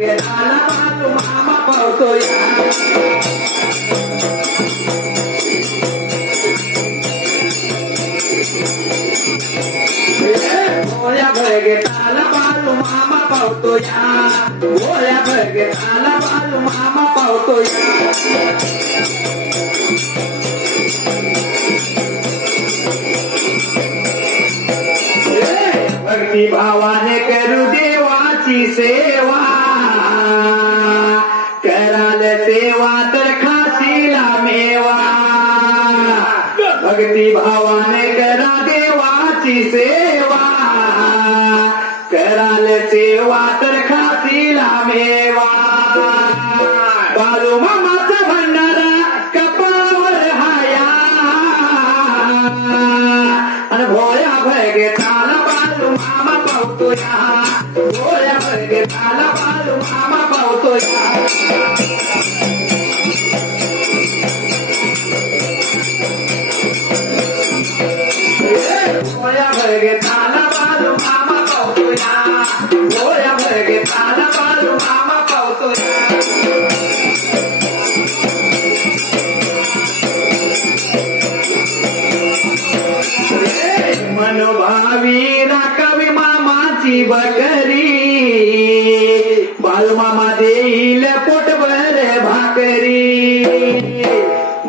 भगताला बालू मामा पावतोय भोळ्या भगताला बालू मामा पावतोय भोळ्या भगताला बालू मामा पावतोय भक्ती भावाने करू देवाची सेवा कराल सेवा तर खाशीला मेवा भक्ती भावाने करा देवाची सेवा कराल सेवा तर खाशीला मेवा बालू मामाचा भंडारा कपाळावर हाया आणि भोळ्या भगताला बालू मामा पावतोय भोळ्या भगताला बालू मामा पावतोय भोळ्या भगताला बालू मामा पावतोय भोळ्या भगताला बालू मामा पावतोय मनोभावी राखावी मामाची बकरी बालू मामा देईल पोटभर भाकरी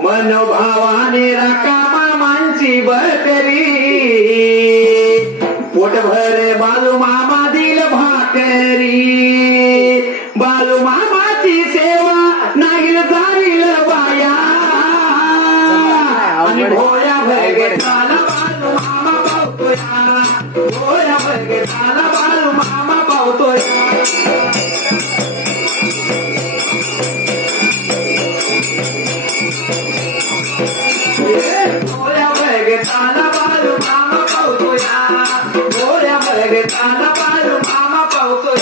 मनोभावाने राखा मामांची बकरी पोटभर बालू मामा देईल भाकरी बालू मामाची सेवा नाही जाईल बाया आणि भोळ्या भगताला बालू मामा पावतोय भोळ्या भगताला बालू मामा पावतोय भोळ्या भगताला बालू मामा पावतोय भोळ्या भगताला बालू मामा पावतोय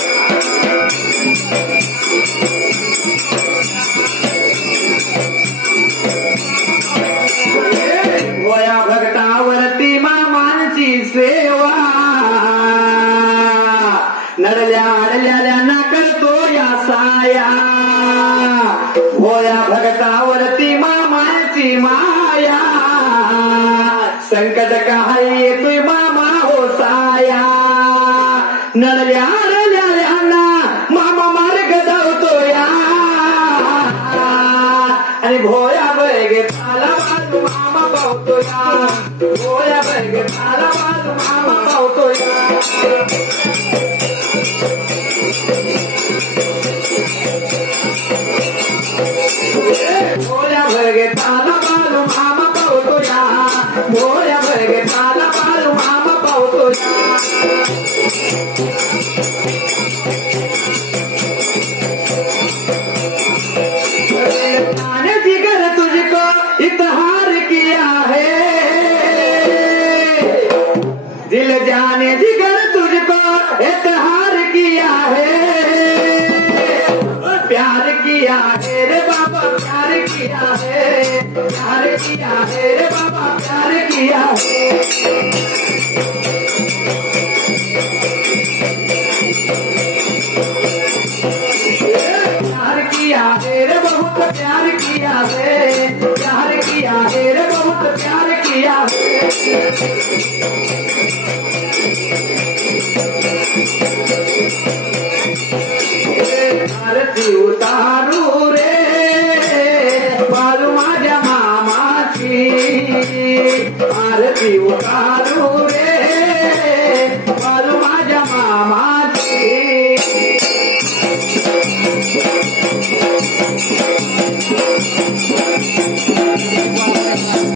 भोळ्या भगतावरती मामांची सेवा नडल्या अडल्याना करतो या साया भोळ्या भगतावरती मामांची माया संकट काय येतोय मामा हो साया नडल्या अडल्याना मामा मार्ग धावतोय आणि भोळ्या भगताला बालू मामा पावतोय भोळ्या भगताला बालू मामा पावतोय भोळ्या भगताला बालू मामा पावतोय भोळ्या भगताला बालू मामा पावतोय जिगर तुझको इतहार किया है दिल जाने जिगर तुझको इतहार किया है प्यार किया है रे बाबा प्यार किया है रे बाबा प्यार किया है रे बहुत प्यार किया है रे बहुत प्यार किया है आरती उतारू रे बालू माझ्या मामाची आरती उतारू रे